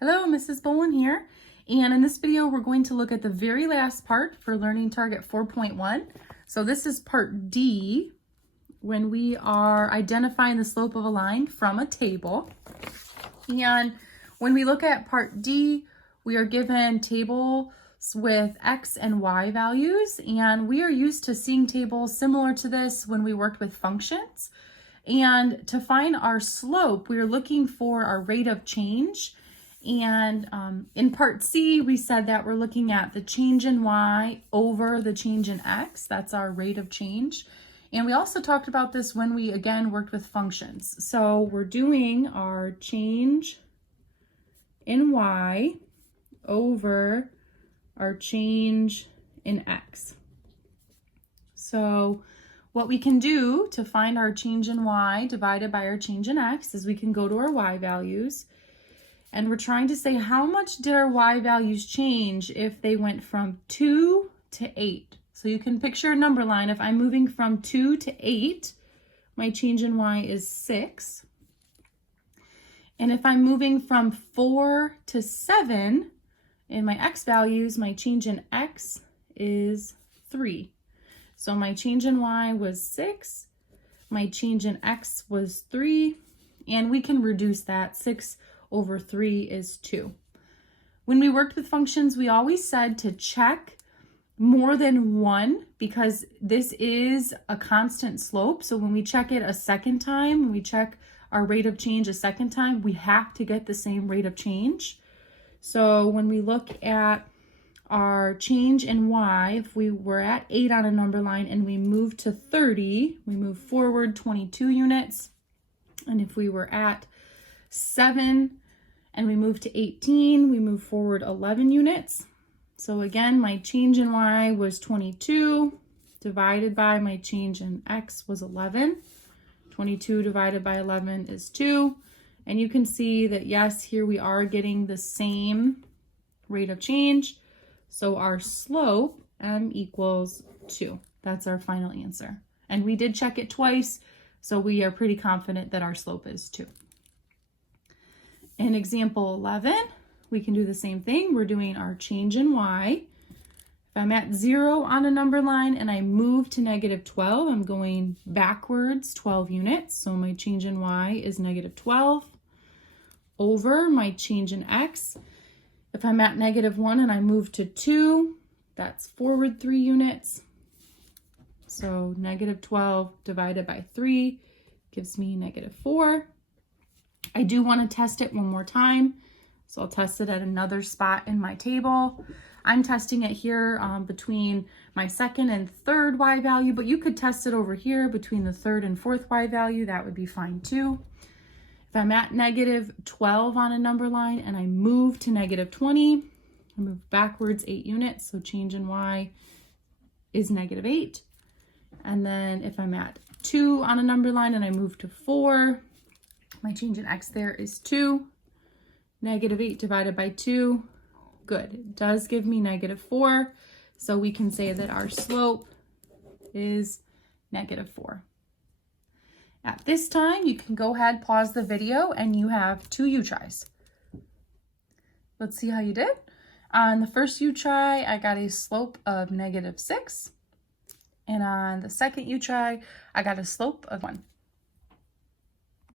Hello, Mrs. Bowen here, and in this video we're going to look at the very last part for Learning Target 4.1. So this is part D, when we are identifying the slope of a line from a table. And when we look at part D, we are given tables with X and Y values, and we are used to seeing tables similar to this when we worked with functions. And to find our slope, we are looking for our rate of change. And in part C, we said that we're looking at the change in Y over the change in X. That's our rate of change. And we also talked about this when we, again, worked with functions. So we're doing our change in Y over our change in X. So what we can do to find our change in Y divided by our change in X is we can go to our Y values. And we're trying to say how much did our Y values change if they went from 2 to 8. So you can picture a number line. If I'm moving from 2 to 8, my change in Y is 6. And if I'm moving from 4 to 7, in my X values, my change in X is 3. So my change in Y was 6, my change in X was 3, and we can reduce that. 6 over 3 is 2. When we worked with functions, we always said to check more than one because this is a constant slope. So when we check it a second time, when we check our rate of change a second time, we have to get the same rate of change. So when we look at our change in Y, if we were at 8 on a number line and we move to 30, we move forward 22 units. And if we were at 7 and we move to 18, we move forward 11 units. So again, my change in Y was 22 divided by my change in X was 11. 22 divided by 11 is 2. And you can see that, yes, here we are getting the same rate of change. So our slope, M equals 2. That's our final answer. And we did check it twice, so we are pretty confident that our slope is 2. In example 11, we can do the same thing. We're doing our change in Y. If I'm at 0 on a number line and I move to negative 12, I'm going backwards 12 units. So my change in Y is negative 12 over my change in X. If I'm at negative 1 and I move to 2, that's forward 3 units. So negative 12 divided by 3 gives me negative 4. I do want to test it one more time, so I'll test it at another spot in my table. I'm testing it here between my second and third Y value, but you could test it over here between the third and fourth Y value. That would be fine too. If I'm at negative 12 on a number line and I move to negative 20, I move backwards 8 units, so change in Y is negative 8. And then if I'm at 2 on a number line and I move to 4, my change in X there is 2. Negative 8 divided by 2, good. It does give me negative 4, so we can say that our slope is negative 4. At this time, you can go ahead, pause the video, and you have 2 U-tries. Let's see how you did. On the first U-try, I got a slope of negative 6. And on the second U-try, I got a slope of 1.